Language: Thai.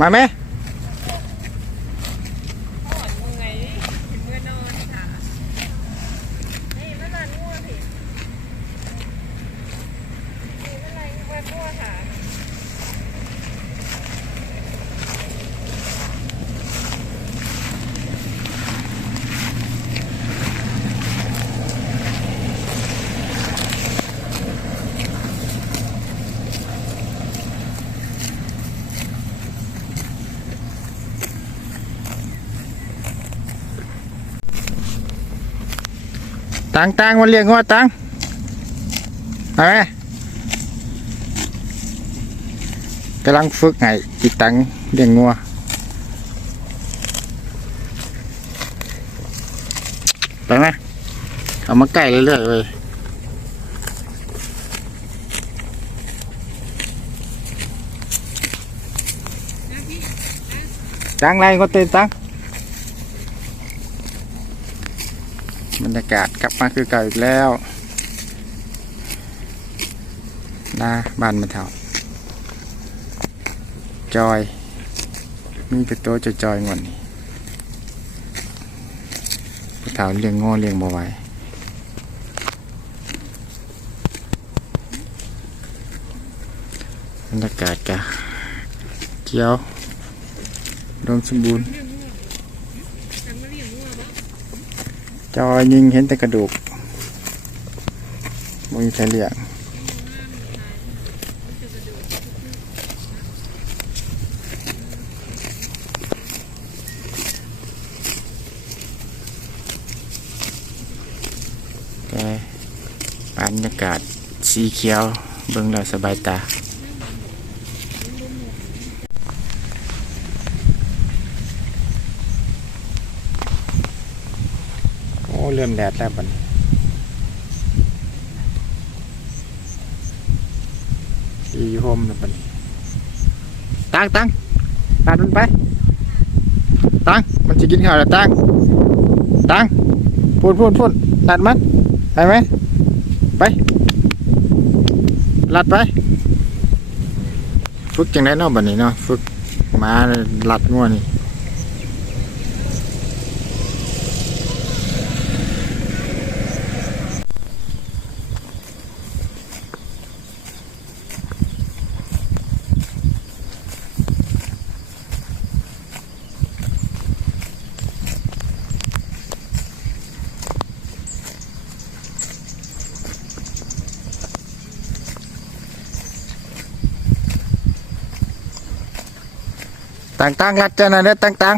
มาไหมตังมันเลี้ยงงัวตังเอาไหมกำลังฝึกไงอีตังเลี้ยงงัวไปไหมเอามาใกล้เรื่อยๆเลยตังไรก็เต้นตังบรรยากาศกลับมาคือเก่าอีกแล้วนะบ้านมะเถาจอยมีแต่ตัวจอยๆงอนนี่มะเถาเลี้ยงงอเลี้ยงบ่ไหวบรรยากาศกะเขียวดมสมบูรณ์จอยยิงเห็นแต่กระดูกมมีใครเลี้ยงแต่บรรยากาศสีเขียวเบิ่งแล้วสบายตาโอ้เริ่มแดดแล้วบัดนี้สีโฮมแล้วบัดนี้ตังตัดมันไปตังมันจะกินข้าวแล้วตังพูดตัดมันไปไหมไปลัดไปฝึกจังได้เนาะบัดนี้เนาะฝึกมาลัดงัวนี่ตังลัดเจ้าหน่อยเด้อตัง